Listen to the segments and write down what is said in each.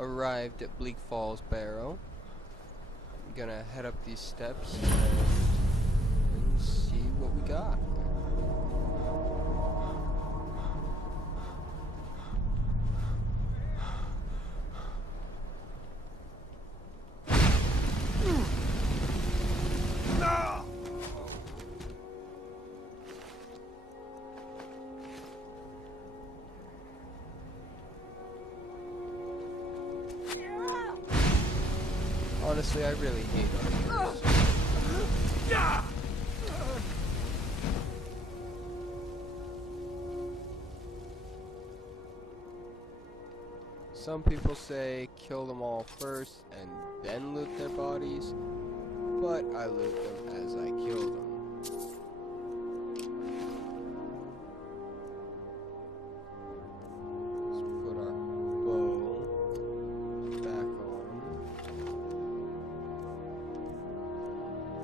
arrived at Bleak Falls Barrow. I'm gonna head up these steps and see what we got. Honestly, I really hate archers. Some people say kill them all first and then loot their bodies, but I loot them as I kill them.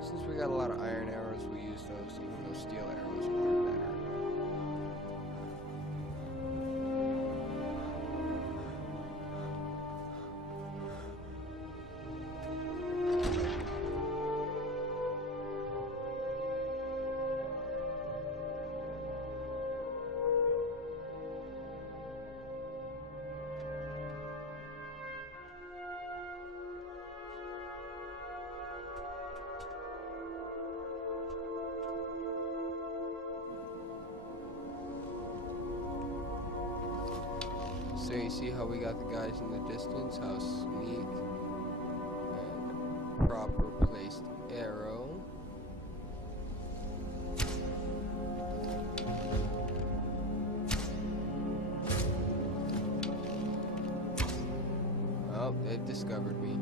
Since we got a lot of iron arrows, we use those, even though steel arrows are better. So you see how we got the guys in the distance, how sneak and proper placed arrow. Oh, they've discovered me.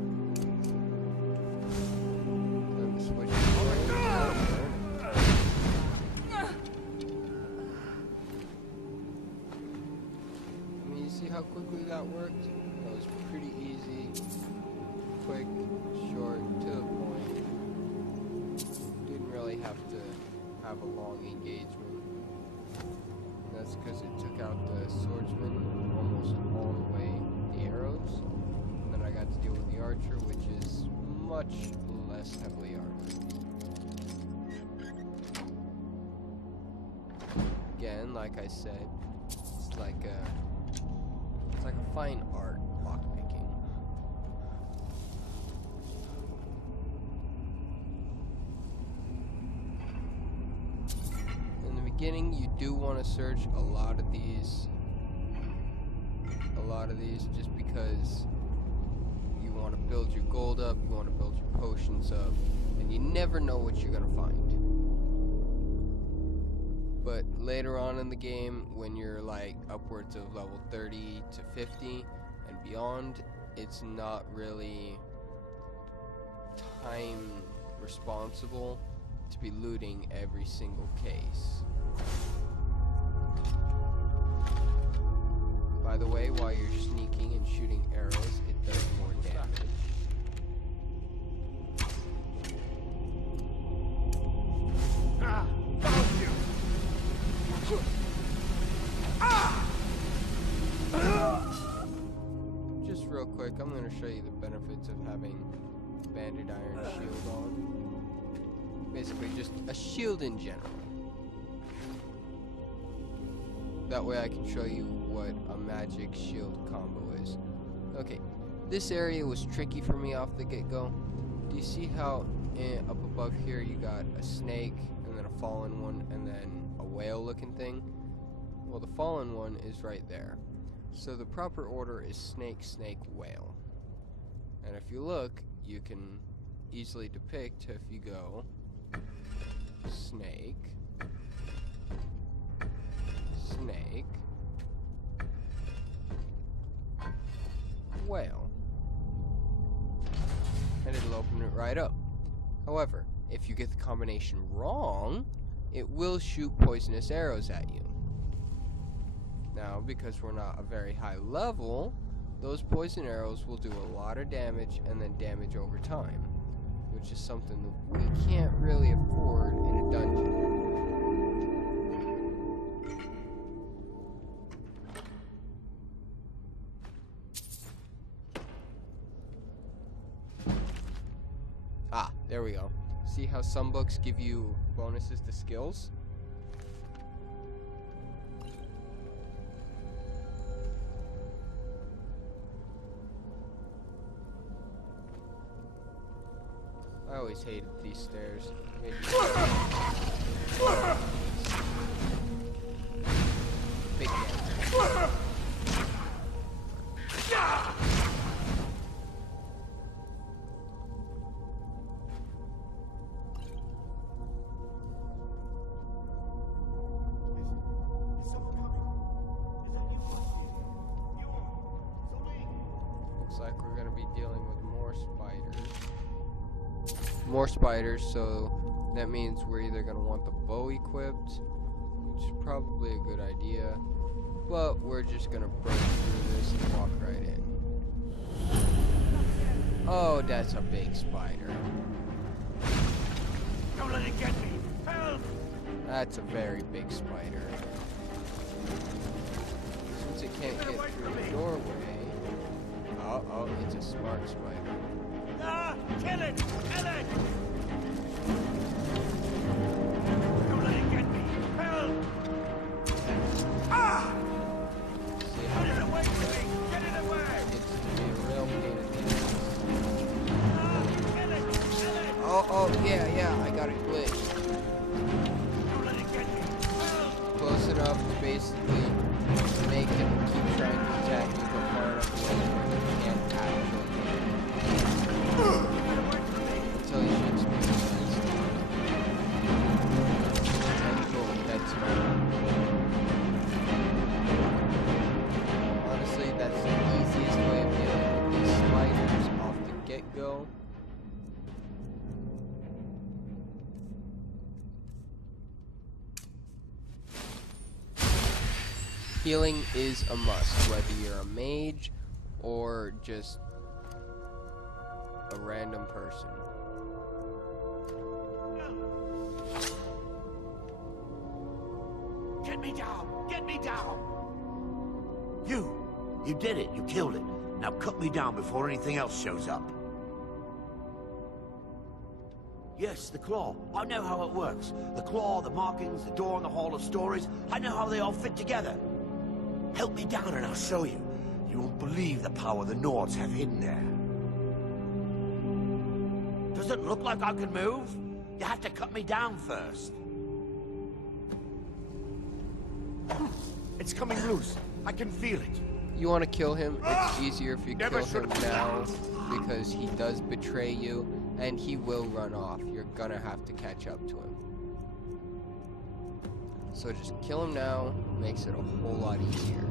Time to switch. See how quickly that worked? That was pretty easy, quick, short, to the point. Didn't really have to have a long engagement. And that's because it took out the swordsman almost all the way the arrows. And then I got to deal with the archer, which is much less heavily armored. Again, like I said, it's like a fine art lockpicking. In the beginning, you do want to search a lot of these just because you want to build your gold up, you want to build your potions up, and you never know what you're going to find. But later on in the game, when you're like upwards of level 30 to 50 and beyond, it's not really time responsible to be looting every single case. By the way, while you're sneaking and shooting arrows, it does more damage. Just real quick, I'm going to show you the benefits of having banded iron shield on. Basically just a shield in general. That way I can show you what a magic shield combo is. Okay, this area was tricky for me off the get-go. Do you see how up above here you got a snake and then a fallen one and then a whale looking thing? Well, the fallen one is right there. So the proper order is snake, snake, whale. And if you look, you can easily depict if you go snake, snake, whale. And it'll open it right up. However, if you get the combination wrong, it will shoot poisonous arrows at you. Now, because we're not a very high level, those poison arrows will do a lot of damage and then damage over time, which is something that we can't really afford in a dungeon. There we go. See how some books give you bonuses to skills? I always hated these stairs. Big damage. Looks like we're gonna be dealing with more spiders. More spiders, so that means we're either gonna want the bow equipped, which is probably a good idea, but we're just gonna break through this and walk right in. Oh, that's a big spider. Don't let it get me! Help! That's a very big spider. Since it can't get through the doorway. Oh, it's a smart spider. Ah! Kill it! Kill it! Don't let it get me! Help! Ah! See how Get it away from me! Get it away! it's to be a real pain in the ass. Ah! Kill it! Kill it! Oh, yeah, I got it glitched. Don't let it get me! Help! Close enough to basically make him keep trying to attack you, but far enough away where he can't actually hit you. Until he shoots me. And boom, that's right. Honestly, that's the easiest way of dealing with these spiders off the get-go. Healing is a must, whether you're a mage or just a random person. Get me down! Get me down! You did it. You killed it. Now cut me down before anything else shows up. Yes, the claw. I know how it works. The claw, the markings, the door in the Hall of Stories. I know how they all fit together. Help me down and I'll show you. You won't believe the power the Nords have hidden there. Does it look like I can move? You have to cut me down first. It's coming loose. I can feel it. You want to kill him, it's easier if you Never kill him should've- now, because he does betray you, and he will run off. You're gonna have to catch up to him. So just kill him now, makes it a whole lot easier.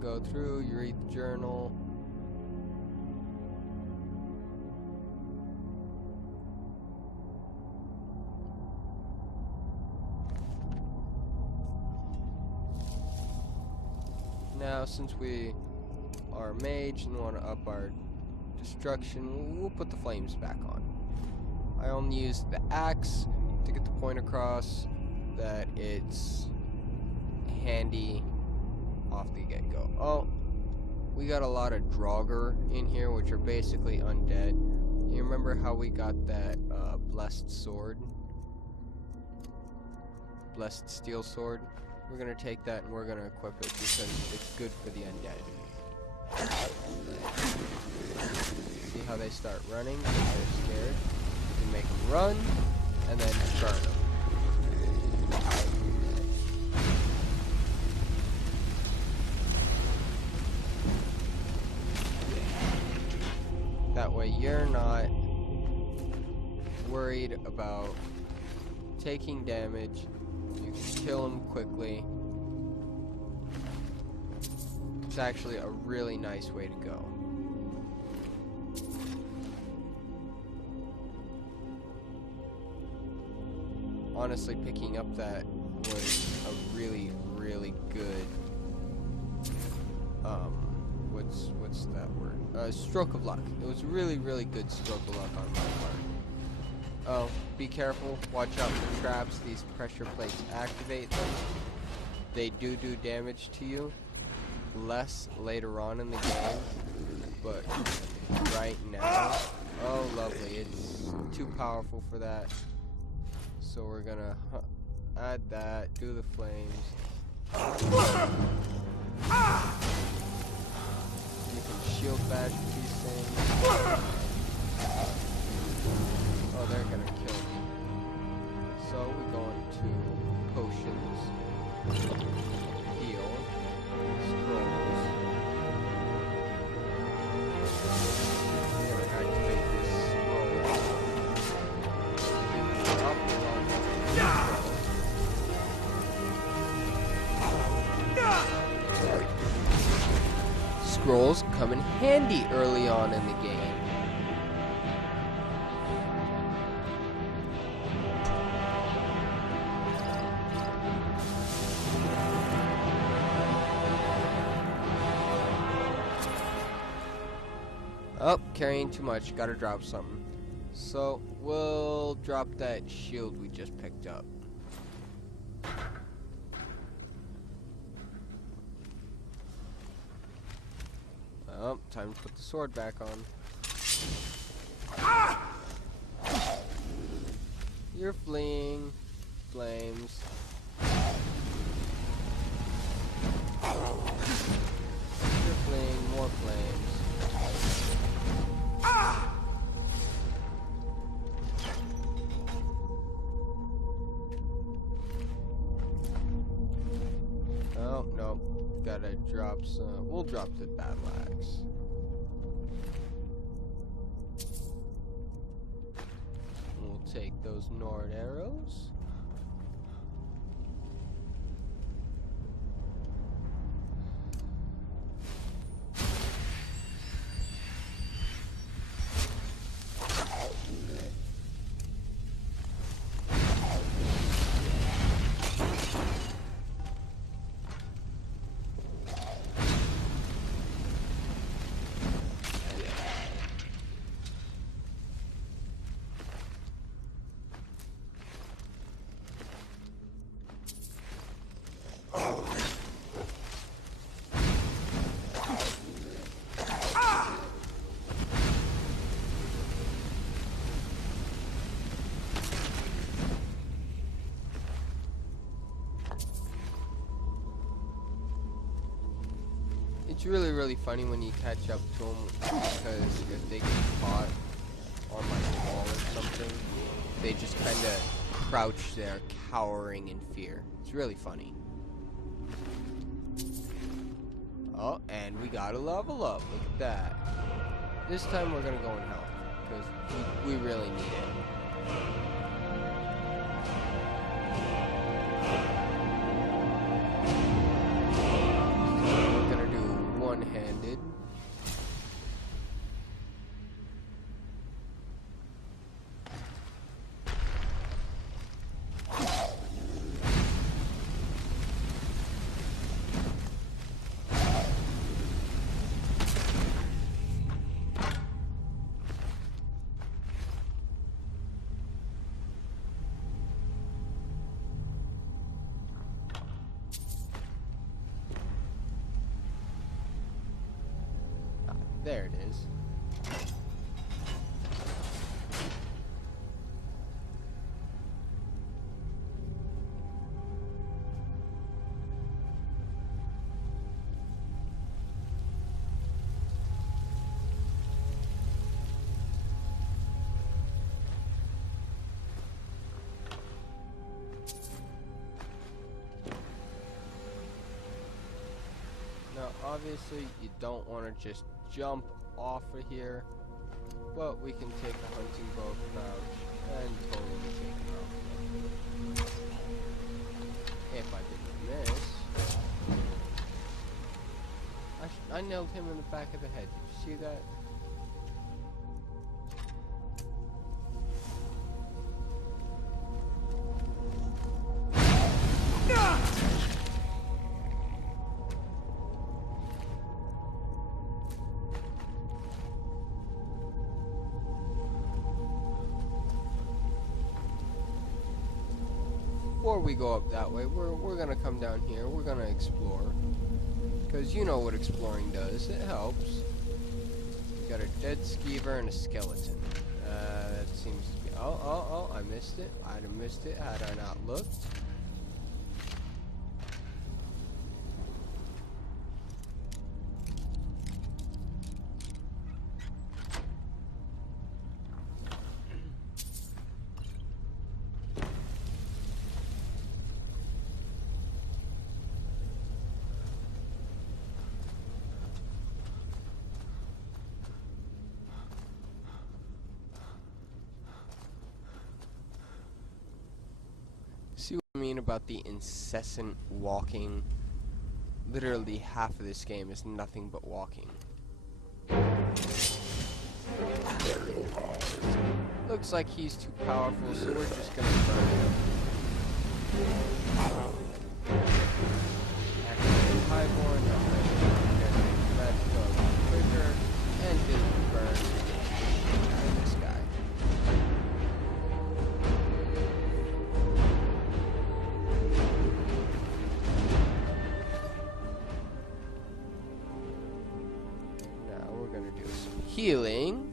Go through, you read the journal. Now, since we are a mage and want to up our destruction, we'll put the flames back on. I only use the axe to get the point across that it's handy off the get-go. Oh, we got a lot of Draugr in here, which are basically undead. You remember how we got that blessed sword? Blessed steel sword? We're gonna take that and we're gonna equip it because it's good for the undead. See how they start running? They're scared. You can make them run and then burn them. That way you're not worried about taking damage. You can kill them quickly. It's actually a really nice way to go. Honestly, picking up that was a really, really good what's that word? Stroke of luck. It was a really, really good stroke of luck on my part. Oh, be careful. Watch out for traps. These pressure plates activate them. They do damage to you. Less later on in the game, but right now, oh lovely, it's too powerful for that. So we're gonna add that, do the flames. You can shield bash these things. Oh, they're gonna kill me. So we go into potions, heal, scrolls. I'm gonna activate this scroll. Up and on. Scrolls come in handy early on in the game. Oh, carrying too much. Gotta drop something. So, we'll drop that shield we just picked up. Oh, time to put the sword back on. You're fleeing. Flames. You're fleeing. More flames. Oh, no. Gotta drop some. We'll drop the battle axe. We'll take those Nord arrows. It's really funny when you catch up to them, because if they get caught on like a wall or something, they just kind of crouch there, cowering in fear. It's really funny. Oh, and we gotta level up. Look at that. This time we're gonna go in health, because we really need it. One-handed. There it is. Now, obviously, you don't want to just jump off of here, but we can take a hunting bow crouch and totally take him out. If I didn't miss. I nailed him in the back of the head. Did you see that? Before we go up that way, we're gonna come down here. We're gonna explore, because you know what exploring does. It helps. Got a dead skeever and a skeleton. That seems to be... Oh, I missed it. I'd have missed it had I not looked. See what I mean about the incessant walking? Literally half of this game is nothing but walking. Looks like he's too powerful, so we're just gonna burn him. Activate Highborn, generate magic a lot quicker, and didn't burn out of this guy. Healing.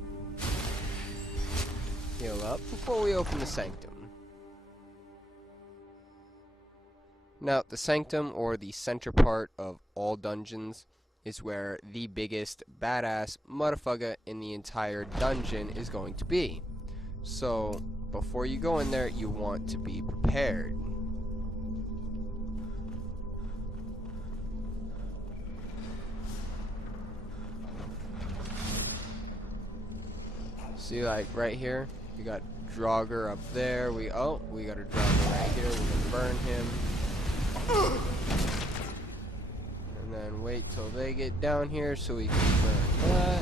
Heal up before we open the sanctum. Now, the sanctum, or the center part of all dungeons, is where the biggest badass motherfucker in the entire dungeon is going to be. So, before you go in there, you want to be prepared. See, like right here, we got Draugr up there. We got a Draugr right here. We can burn him, and then wait till they get down here so we can burn that.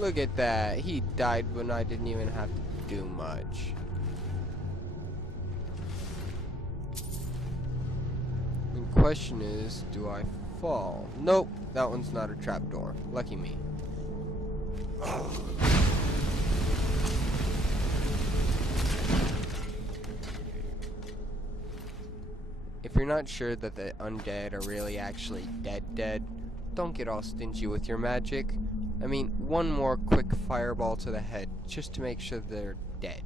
Look at that. He died when I didn't even have to do much. The question is, do I fall? Nope, that one's not a trapdoor. Lucky me. If you're not sure that the undead are really actually dead, don't get all stingy with your magic. I mean, one more quick fireball to the head, just to make sure they're dead.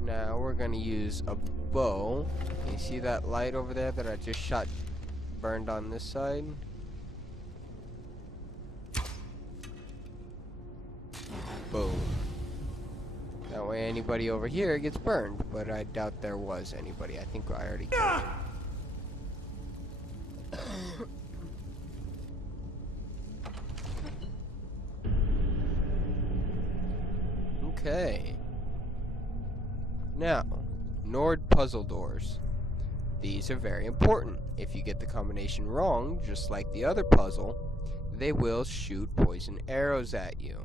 Now we're gonna use a bow. You see that light over there that I just shot burned on this side? Boom. That way anybody over here gets burned, but I doubt there was anybody. I think I already killed it. Okay. Now, Nord puzzle doors. These are very important. If you get the combination wrong, just like the other puzzle, they will shoot poison arrows at you.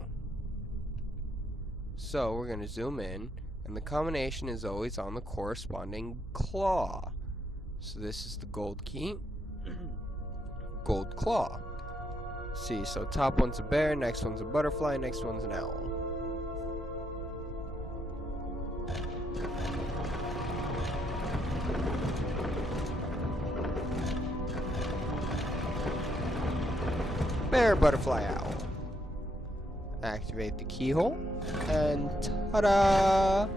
So we're going to zoom in, and the combination is always on the corresponding claw. So this is the gold key. Gold claw. See, so top one's a bear, next one's a butterfly, next one's an owl. Bear, butterfly, owl. Activate the keyhole, and ta-da!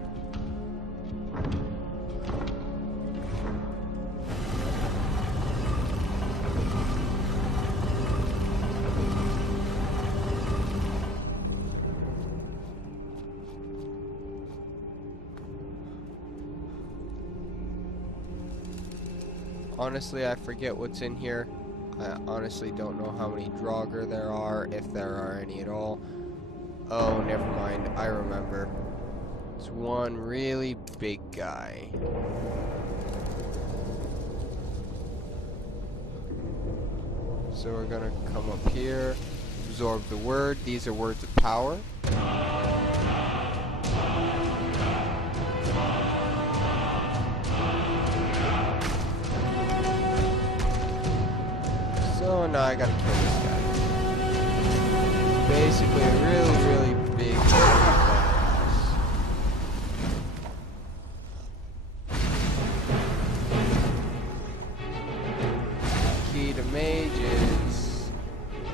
Honestly, I forget what's in here. I honestly don't know how many Draugr there are, if there are any at all. Oh, never mind. I remember. It's one really big guy. So we're gonna come up here, absorb the word. These are words of power. So now I gotta kill this guy. It's basically a really big boss.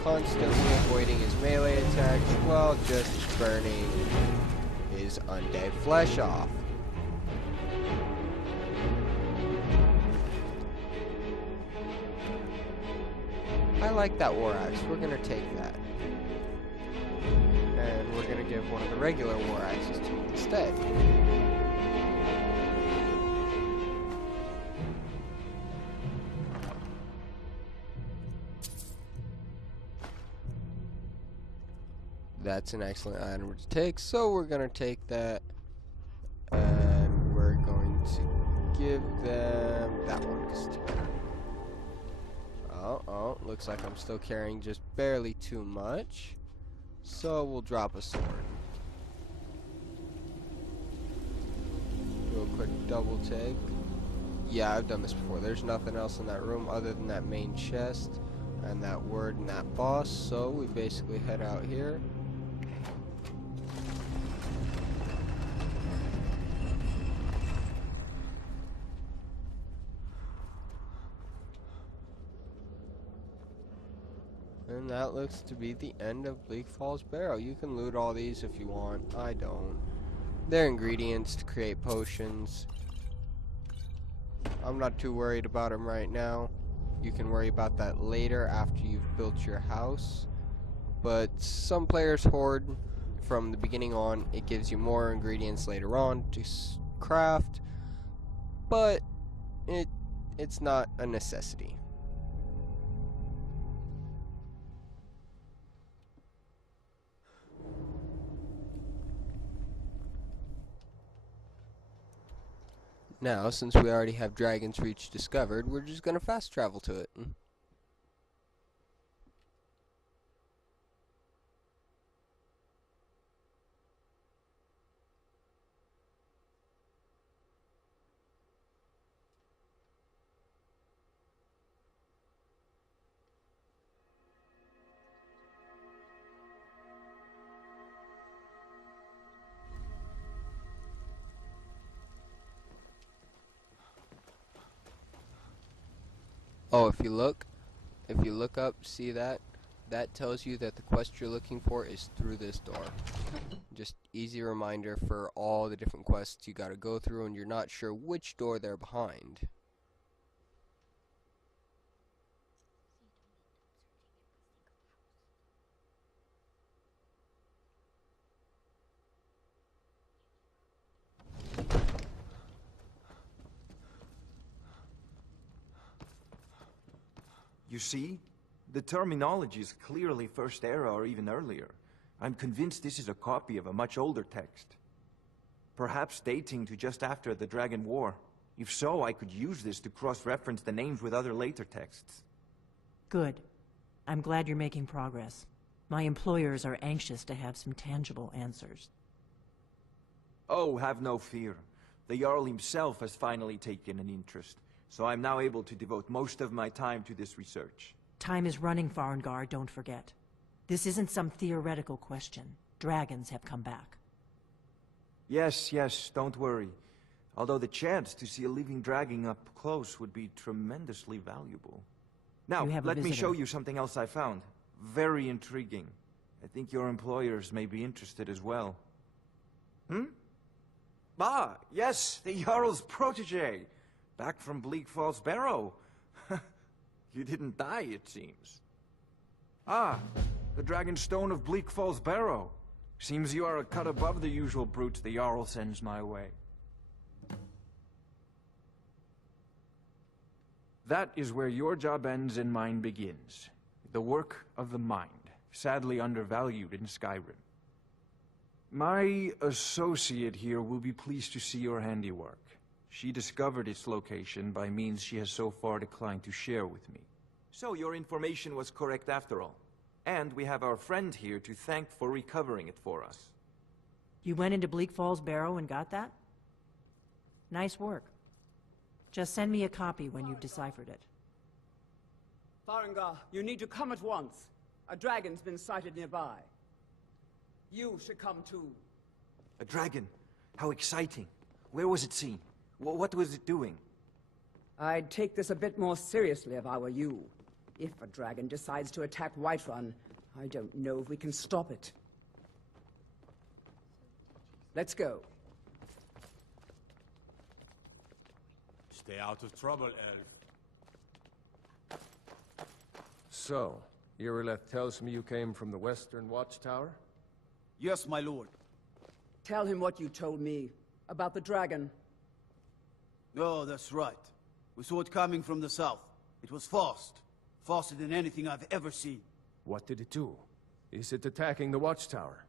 constantly avoiding his melee attacks while just burning his undead flesh off. I like that war axe. We're gonna take that. And we're gonna give one of the regular war axes to him instead. That's an excellent item to take, so we're gonna take that, and we're going to give them that one. Oh, looks like I'm still carrying just barely too much, so we'll drop a sword. Do a quick double take. Yeah, I've done this before. There's nothing else in that room other than that main chest and that word and that boss, so we basically head out here. And that looks to be the end of Bleak Falls Barrow. You can loot all these if you want. I don't. They're ingredients to create potions. I'm not too worried about them right now. You can worry about that later after you've built your house. But some players hoard from the beginning on. It gives you more ingredients later on to craft. But it's not a necessity. Now, since we already have Dragon's Reach discovered, we're just gonna fast travel to it. Oh, if you look up, see that? That tells you that the quest you're looking for is through this door. Just easy reminder for all the different quests you gotta go through and you're not sure which door they're behind. You see? The terminology is clearly First Era or even earlier. I'm convinced this is a copy of a much older text. Perhaps dating to just after the Dragon War. If so, I could use this to cross-reference the names with other later texts. Good. I'm glad you're making progress. My employers are anxious to have some tangible answers. Oh, have no fear. The Jarl himself has finally taken an interest, so I'm now able to devote most of my time to this research. Time is running, Farengar, don't forget. This isn't some theoretical question. Dragons have come back. Yes, don't worry. Although the chance to see a living dragon up close would be tremendously valuable. Now, let me show you something else I found. Very intriguing. I think your employers may be interested as well. Ah, yes, the Jarl's protege. Back from Bleak Falls Barrow. You didn't die, it seems. Ah, the Dragonstone of Bleak Falls Barrow. Seems you are a cut above the usual brutes the Jarl sends my way. That is where your job ends and mine begins. The work of the mind, sadly undervalued in Skyrim. My associate here will be pleased to see your handiwork. She discovered its location by means she has so far declined to share with me. So your information was correct after all. And we have our friend here to thank for recovering it for us. You went into Bleak Falls Barrow and got that? Nice work. Just send me a copy when you've deciphered it. Farengar, you need to come at once. A dragon's been sighted nearby. You should come too. A dragon? How exciting. Where was it seen? What was it doing? I'd take this a bit more seriously if I were you. If a dragon decides to attack Whiterun, I don't know if we can stop it. Let's go. Stay out of trouble, Elf. So, Irileth tells me you came from the Western Watchtower? Yes, my lord. Tell him what you told me about the dragon. Oh, that's right. We saw it coming from the south. It was fast. Faster than anything I've ever seen. What did it do? Is it attacking the Watchtower?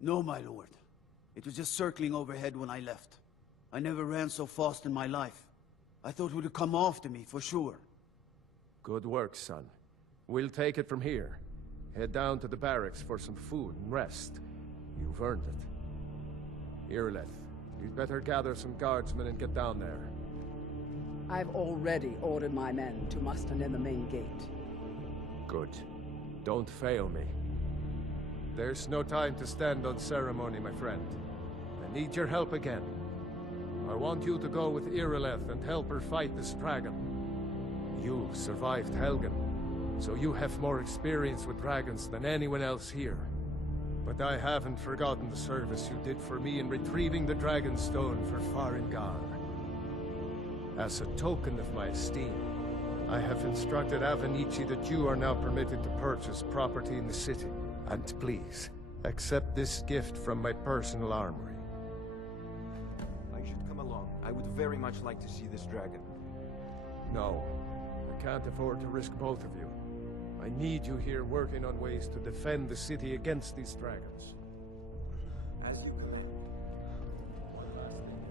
No, my lord. It was just circling overhead when I left. I never ran so fast in my life. I thought it would come after me, for sure. Good work, son. We'll take it from here. Head down to the barracks for some food and rest. You've earned it. Irileth, you'd better gather some guardsmen and get down there. I've already ordered my men to muster near the main gate. Good. Don't fail me. There's no time to stand on ceremony, my friend. I need your help again. I want you to go with Irileth and help her fight this dragon. You survived Helgen, so you have more experience with dragons than anyone else here. But I haven't forgotten the service you did for me in retrieving the Dragon Stone for Farengar. As a token of my esteem, I have instructed Avenici that you are now permitted to purchase property in the city. And please, accept this gift from my personal armory. I should come along. I would very much like to see this dragon. No, I can't afford to risk both of you. I need you here working on ways to defend the city against these dragons. As you command. One last thing.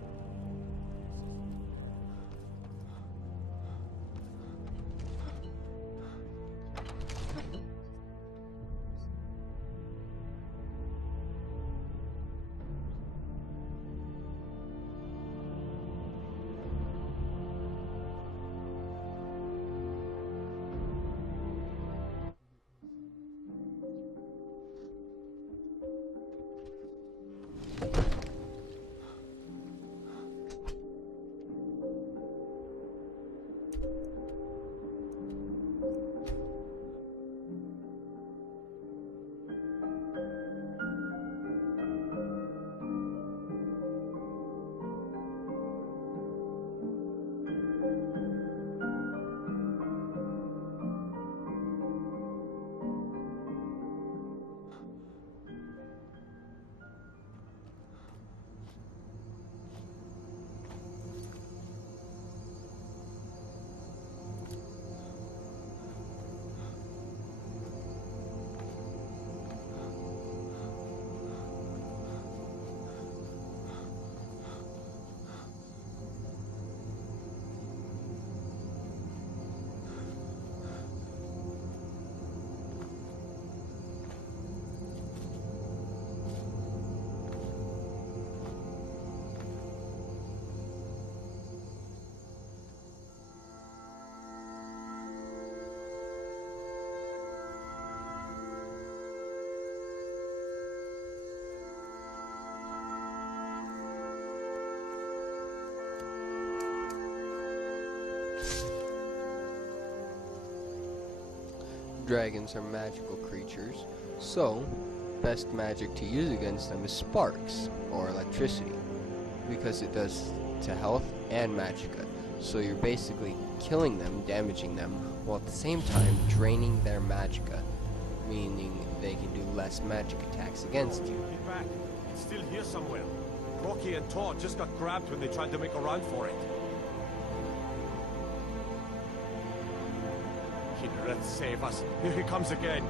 Dragons are magical creatures, so best magic to use against them is sparks, or electricity, because it does to health and magicka. So you're basically killing them, damaging them, while at the same time draining their magicka, meaning they can do less magic attacks against you. Get back. It's still here somewhere. Rocky and Todd just got grabbed when they tried to make a run for it. Let's save us. Here he comes again.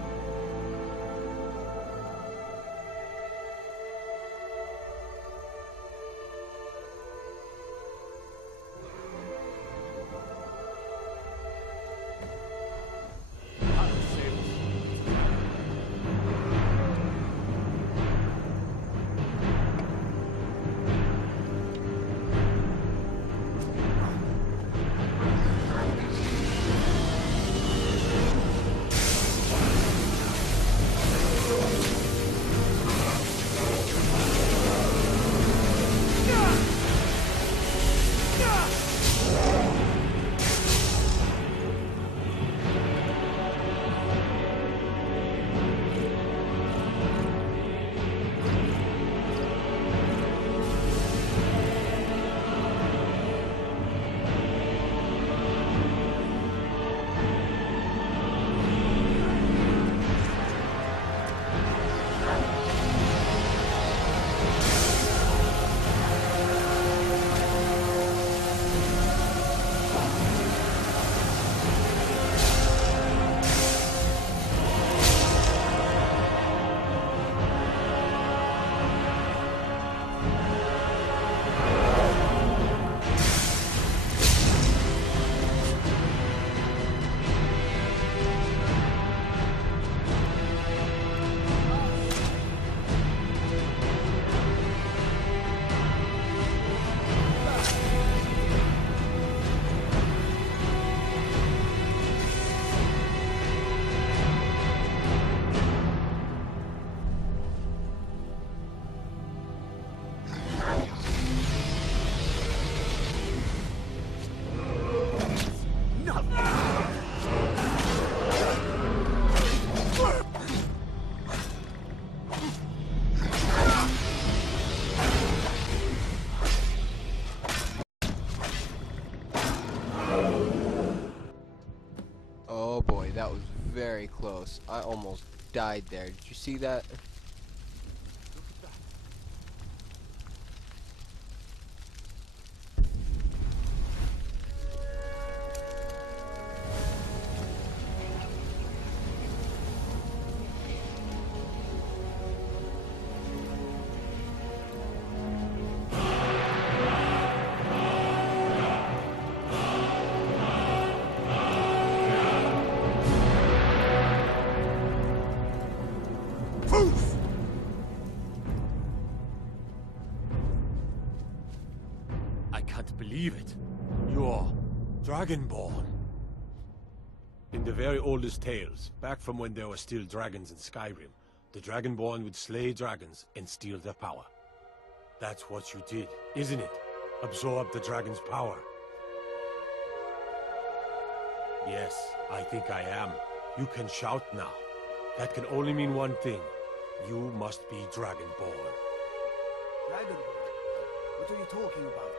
very close. I almost died there. Did you see that? I can't believe it. You're Dragonborn. In the very oldest tales, back from when there were still dragons in Skyrim, the Dragonborn would slay dragons and steal their power. That's what you did, isn't it? Absorb the dragon's power. Yes, I think I am. You can shout now. That can only mean one thing. You must be Dragonborn. Dragonborn? What are you talking about?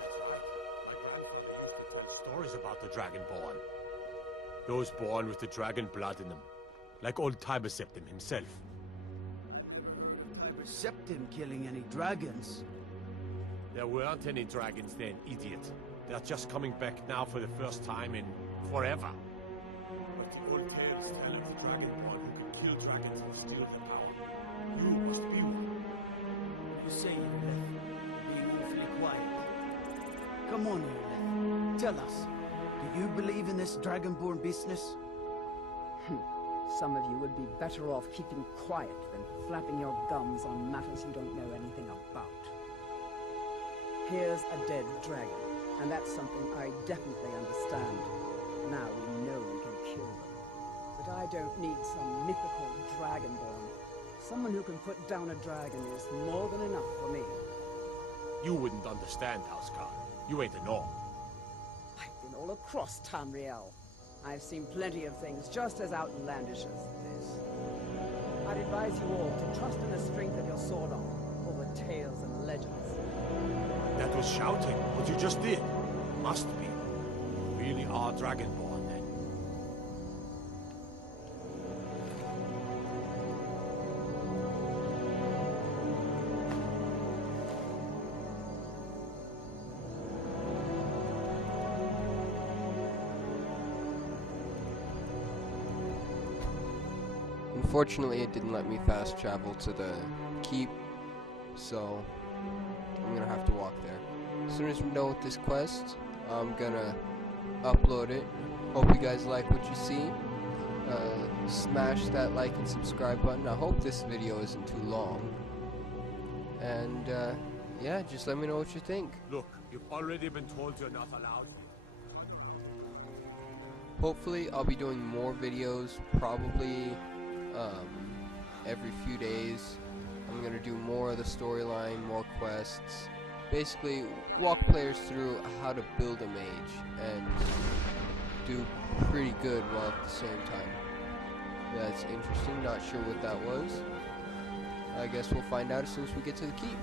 That's right. My grandfather told stories about the Dragonborn. Those born with the dragon blood in them. Like old Tiber Septim himself. Tiber Septim killing any dragons? There weren't any dragons then, idiot. They're just coming back now for the first time in forever. But the old tales tell of the Dragonborn who can kill dragons and steal their power. You must be one. You say Irleth, being awfully quiet. Come on, Irleth. Tell us, do you believe in this Dragonborn business? Some of you would be better off keeping quiet than flapping your gums on matters you don't know anything about. Here's a dead dragon, and that's something I definitely understand. Now we know we can kill them. But I don't need some mythical Dragonborn. Someone who can put down a dragon is more than enough for me. You wouldn't understand, Housecar. You ain't a Norm. I've been all across Tamriel. I've seen plenty of things just as outlandish as this. I'd advise you all to trust in the strength of your sword arm over tales and legends. That was shouting, what you just did. Must be. You really are Dragonborn, then. Unfortunately, it didn't let me fast travel to the keep, so I'm gonna have to walk there. As soon as we're done with this quest, I'm gonna upload it. Hope you guys like what you see. Smash that like and subscribe button. I hope this video isn't too long. And yeah, just let me know what you think. Look, you've already been told you're not allowed. Hopefully, I'll be doing more videos, probably every few days. I'm gonna do more of the storyline, more quests. Basically, walk players through how to build a mage and do pretty good while at the same time. That's interesting. Not sure what that was. I guess we'll find out as soon as we get to the keep.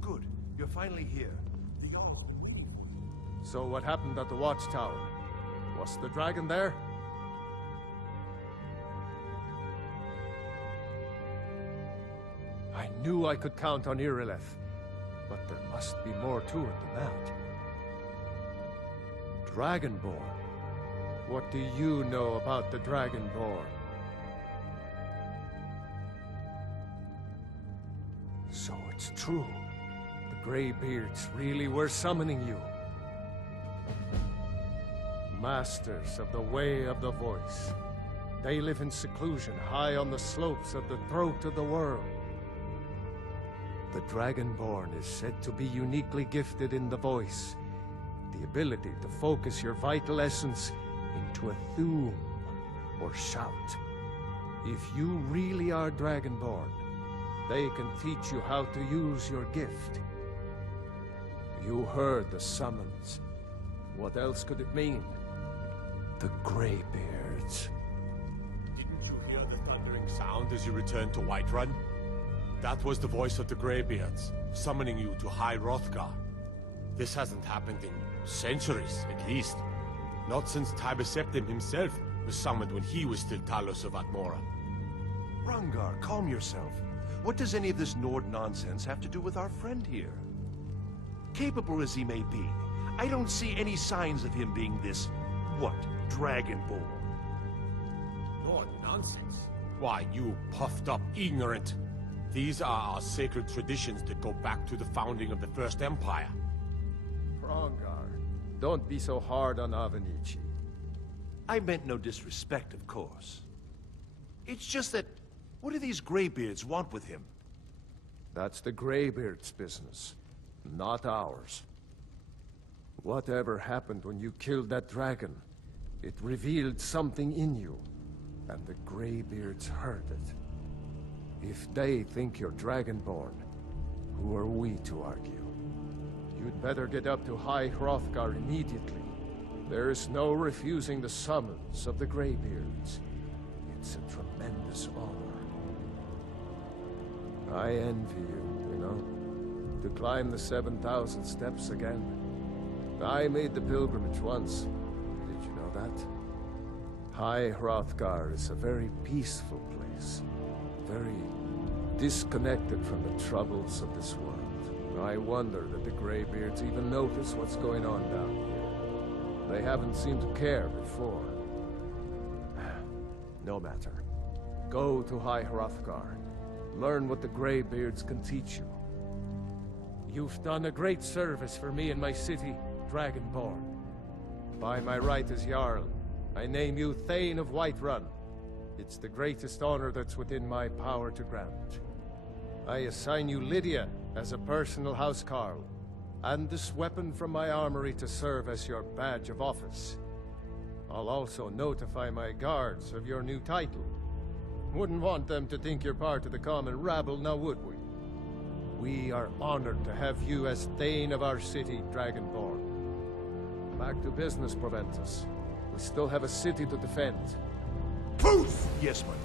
Good. You're finally here. The Jarl. So what happened at the watchtower? Was the dragon there? I knew I could count on Irileth, but there must be more to it than that. Dragonborn? What do you know about the Dragonborn? So it's true. The Greybeards really were summoning you. Masters of the Way of the Voice. They live in seclusion high on the slopes of the throat of the world. The Dragonborn is said to be uniquely gifted in the voice, the ability to focus your vital essence into a thum, or shout. If you really are Dragonborn, they can teach you how to use your gift. You heard the summons. What else could it mean? The Greybeards. Didn't you hear the thundering sound as you returned to Whiterun? That was the voice of the Greybeards, summoning you to High Hrothgar. This hasn't happened in centuries, at least. Not since Tiber Septim himself was summoned when he was still Talos of Atmora. Rangar, calm yourself. What does any of this Nord nonsense have to do with our friend here? Capable as he may be, I don't see any signs of him being this, what, Dragonborn? Lord, nonsense. Why, you puffed up ignorant. These are our sacred traditions that go back to the founding of the First Empire. Rangar, don't be so hard on Avenici. I meant no disrespect, of course. It's just that, what do these Greybeards want with him? That's the Greybeard's business, not ours. Whatever happened when you killed that dragon, it revealed something in you, and the Greybeards heard it. If they think you're Dragonborn, who are we to argue? You'd better get up to High Hrothgar immediately. There's no refusing the summons of the Greybeards. It's a tremendous honor. I envy you, you know? To climb the 7,000 steps again. I made the pilgrimage once. Did you know that? High Hrothgar is a very peaceful place. Very disconnected from the troubles of this world. I wonder that the Greybeards even notice what's going on down here. They haven't seemed to care before. No matter. Go to High Hrothgar. Learn what the Greybeards can teach you. You've done a great service for me and my city, Dragonborn. By my right as Jarl, I name you Thane of Whiterun. It's the greatest honor that's within my power to grant. I assign you Lydia as a personal housecarl, and this weapon from my armory to serve as your badge of office. I'll also notify my guards of your new title. Wouldn't want them to think you're part of the common rabble, now would we? We are honored to have you as Thane of our city, Dragonborn. Back to business, Proventus. We still have a city to defend. Poof! Yes, my lord.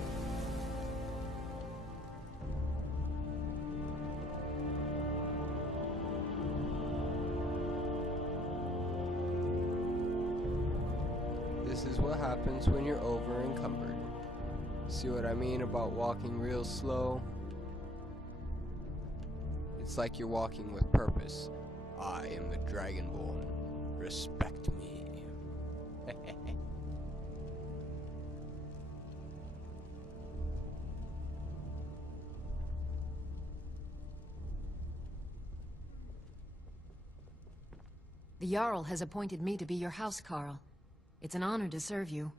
This is what happens when you're over encumbered. See what I mean about walking real slow? It's like you're walking with purpose. I am the Dragonborn. Respect me. The Jarl has appointed me to be your housecarl. It's an honor to serve you.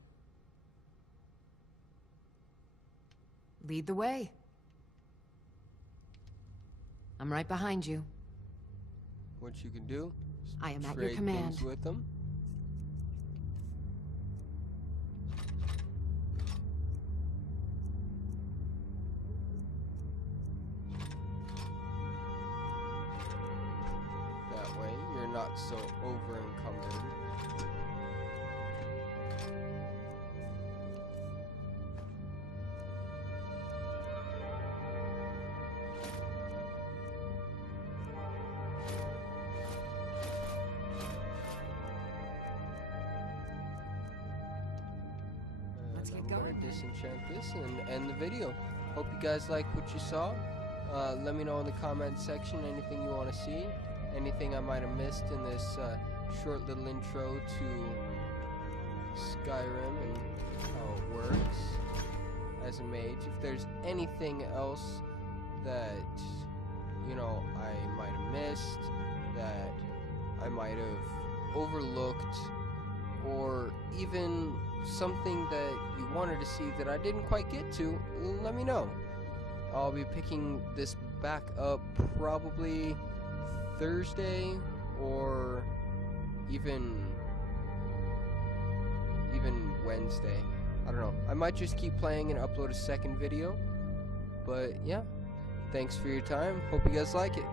Lead the way. I'm right behind you. What you can do? I am at your trade command. things with them. That way, you're not so over encumbered. I'm gonna disenchant this and end the video. Hope you guys liked what you saw. Let me know in the comment section anything you want to see, anything I might have missed in this short little intro to Skyrim and how it works as a mage. If there's anything else that, you know, I might have missed, that I might have overlooked, or even something that you wanted to see that I didn't quite get to, let me know. I'll be picking this back up probably Thursday or even Wednesday. I don't know. I might just keep playing and upload a second video. But yeah, thanks for your time. Hope you guys like it.